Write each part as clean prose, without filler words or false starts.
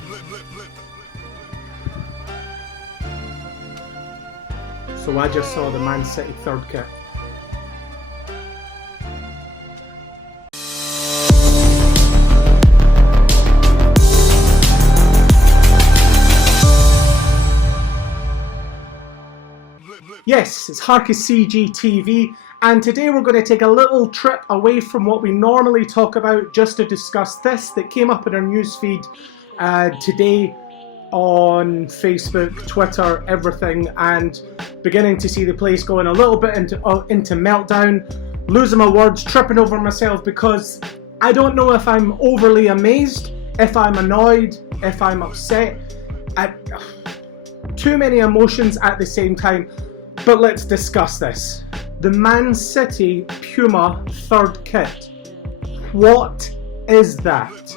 So I just saw the Man City third kit. Yes, it's Harcus CGTV, and today we're going to take a little trip away from what we normally talk about just to discuss this that came up in our newsfeed today on Facebook, Twitter, everything, and beginning to see the place going a little bit into meltdown, losing my words, tripping over myself, because I don't know if I'm overly amazed, if I'm annoyed, if I'm upset. Too many emotions at the same time. But let's discuss this. The Man City Puma third kit. What is that?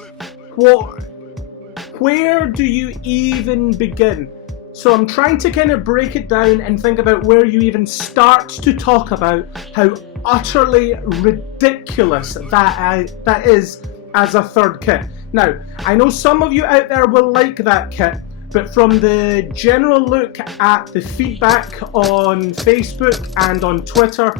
Where do you even begin? So I'm trying to kind of break it down and think about where you even start to talk about how utterly ridiculous that is as a third kit. Now, I know some of you out there will like that kit, but from the general look at the feedback on Facebook and on Twitter,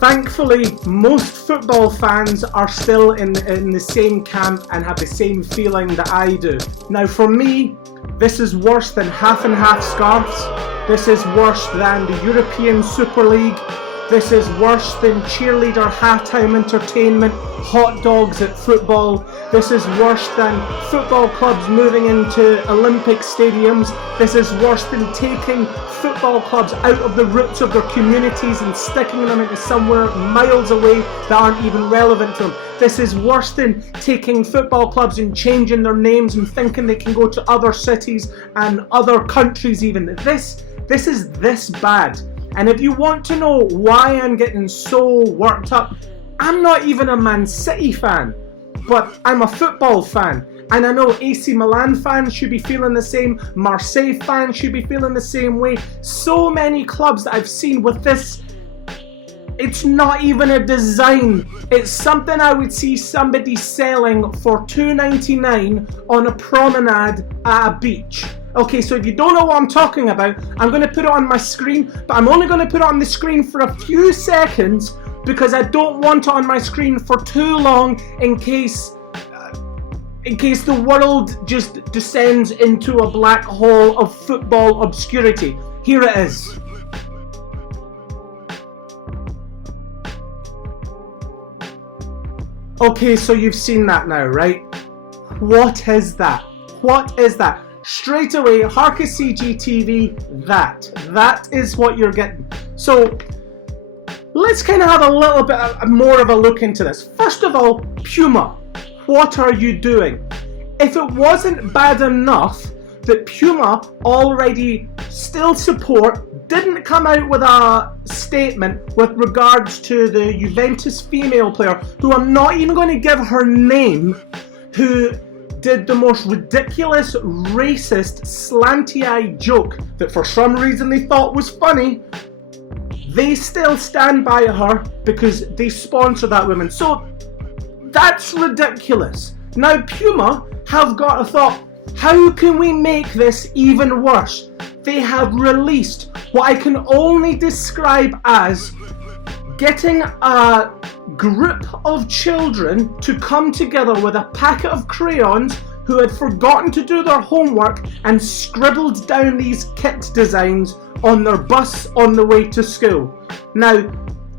thankfully most football fans are still in the same camp and have the same feeling that I do. Now for me, this is worse than half and half scarves. This is worse than the European Super League. This is worse than cheerleader halftime entertainment, hot dogs at football. This is worse than football clubs moving into Olympic stadiums. This is worse than taking football clubs out of the roots of their communities and sticking them into somewhere miles away that aren't even relevant to them. This is worse than taking football clubs and changing their names and thinking they can go to other cities and other countries even. This is this bad. And if you want to know why I'm getting so worked up, I'm not even a Man City fan, but I'm a football fan. And I know AC Milan fans should be feeling the same, Marseille fans should be feeling the same way. So many clubs that I've seen with this, it's not even a design. It's something I would see somebody selling for $2.99 on a promenade at a beach. Okay, so if you don't know what I'm talking about, I'm going to put it on my screen, but I'm only going to put it on the screen for a few seconds because I don't want it on my screen for too long in case the world just descends into a black hole of football obscurity. Here it is. Okay, so you've seen that now, right? What is that? What is that? Straight away, Harcus CGTV, that is what you're getting. So let's kind of have a little bit more of a look into this. First of all, Puma, what are you doing? If it wasn't bad enough that Puma already still didn't come out with a statement with regards to the Juventus female player, who I'm not even going to give her name, who did the most ridiculous, racist, slanty-eyed joke that for some reason they thought was funny. They still stand by her because they sponsor that woman. So that's ridiculous. Now Puma have got a thought, how can we make this even worse? They have released what I can only describe as getting a group of children to come together with a packet of crayons who had forgotten to do their homework and scribbled down these kit designs on their bus on the way to school. Now,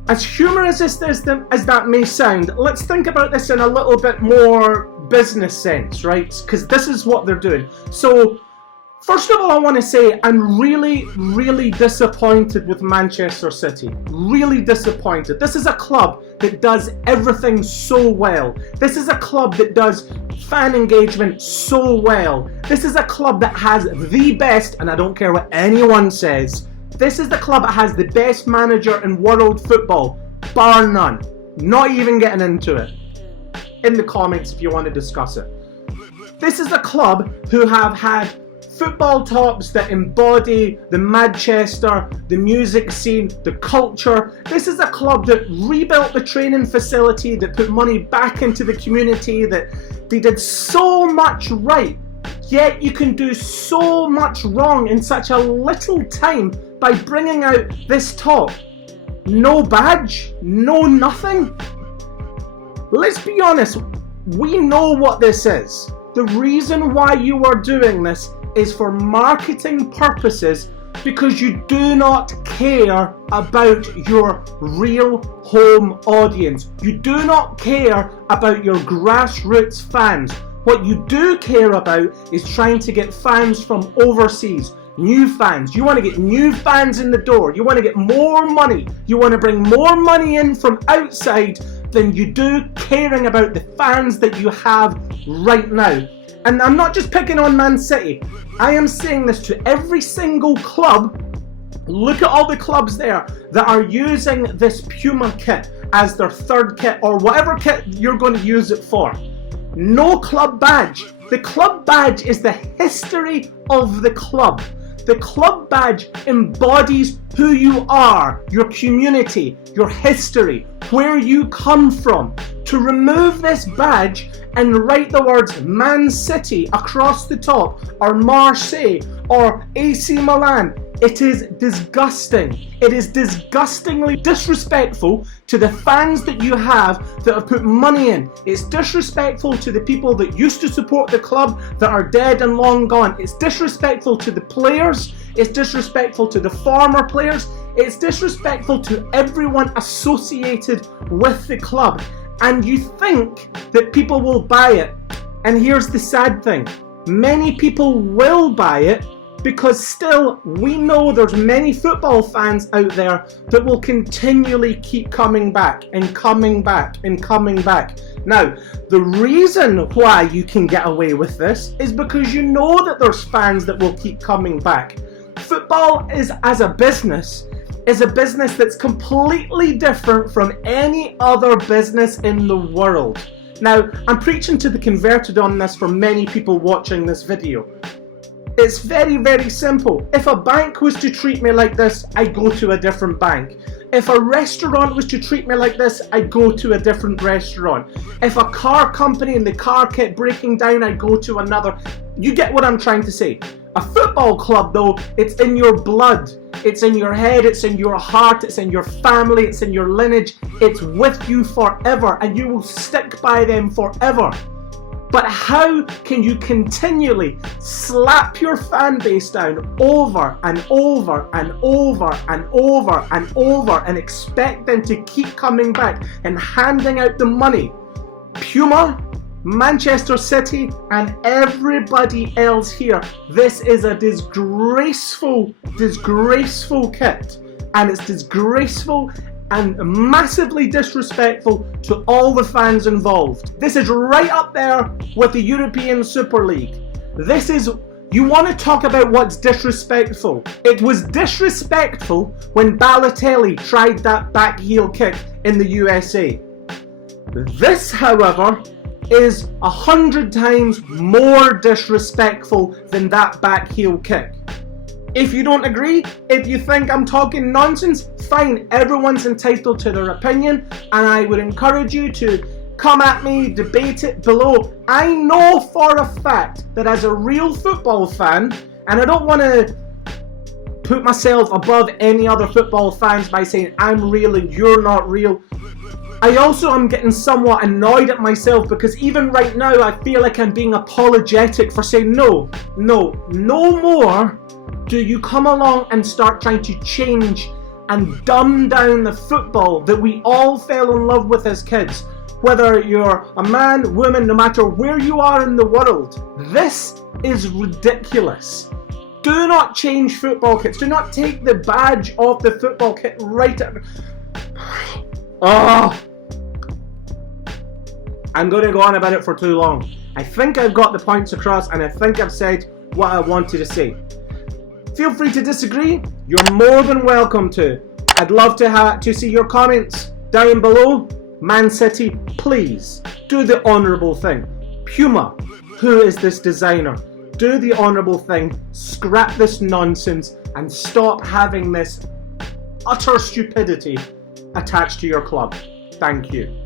as humorous as that may sound, let's think about this in a little bit more business sense, right? Because this is what they're doing. So, first of all, I want to say I'm really, really disappointed with Manchester City. Really disappointed. This is a club that does everything so well. This is a club that does fan engagement so well. This is a club that has the best, and I don't care what anyone says, this is the club that has the best manager in world football, bar none. Not even getting into it. In the comments if you want to discuss it. This is a club who have had football tops that embody the Manchester, the music scene, the culture. This is a club that rebuilt the training facility, that put money back into the community, that they did so much right Yet you can do so much wrong in such a little time by bringing out this top. No badge, no nothing. Let's be honest, we know what this is. The reason why you are doing this is for marketing purposes, because you do not care about your real home audience. You do not care about your grassroots fans. What you do care about is trying to get fans from overseas, new fans. You want to get new fans in the door. You want to get more money. You want to bring more money in from outside than you do caring about the fans that you have right now. And I'm not just picking on Man City. I am saying this to every single club. Look at all the clubs there that are using this Puma kit as their third kit, or whatever kit you're going to use it for. No club badge. The club badge is the history of the club. The club badge embodies who you are, your community, your history, where you come from. To remove this badge and write the words Man City across the top, or Marseille, or AC Milan, it is disgusting. It is disgustingly disrespectful to the fans that you have that have put money in. It's disrespectful to the people that used to support the club that are dead and long gone. It's disrespectful to the players. It's disrespectful to the former players. It's disrespectful to everyone associated with the club. And you think that people will buy it. And here's the sad thing. Many people will buy it, because still we know there's many football fans out there that will continually keep coming back and coming back and coming back. Now, the reason why you can get away with this is because you know that there's fans that will keep coming back. Football is a business that's completely different from any other business in the world. Now, I'm preaching to the converted on this for many people watching this video. It's very, very simple. If a bank was to treat me like this, I go to a different bank. If a restaurant was to treat me like this, I go to a different restaurant. If a car company and the car kept breaking down, I go to another. You get what I'm trying to say. A football club, though, it's in your blood. It's in your head, it's in your heart, it's in your family, it's in your lineage. It's with you forever, and you will stick by them forever. But how can you continually slap your fan base down over and over and over and over and over and expect them to keep coming back and handing out the money? Puma, Manchester City, and everybody else here, this is a disgraceful kit, and it's disgraceful and massively disrespectful to all the fans involved. This is right up there with the European Super League. This is, you want to talk about what's disrespectful. It was disrespectful when Balotelli tried that back heel kick in the USA. This, however, is 100 times more disrespectful than that back heel kick. If you don't agree, if you think I'm talking nonsense, fine, everyone's entitled to their opinion, and I would encourage you to come at me, debate it below. I know for a fact that as a real football fan, and I don't want to put myself above any other football fans by saying I'm real and you're not real, I also am getting somewhat annoyed at myself, because even right now I feel like I'm being apologetic for saying no more do you come along and start trying to change and dumb down the football that we all fell in love with as kids. Whether you're a man, woman, no matter where you are in the world, this is ridiculous. Do not change football kits. Do not take the badge off the football kit right at... Oh. I'm going to go on about it for too long. I think I've got the points across, and I think I've said what I wanted to say. Feel free to disagree. You're more than welcome to. I'd love to see your comments down below. Man City, please do the honourable thing. Puma, who is this designer? Do the honourable thing. Scrap this nonsense and stop having this utter stupidity attached to your club. Thank you.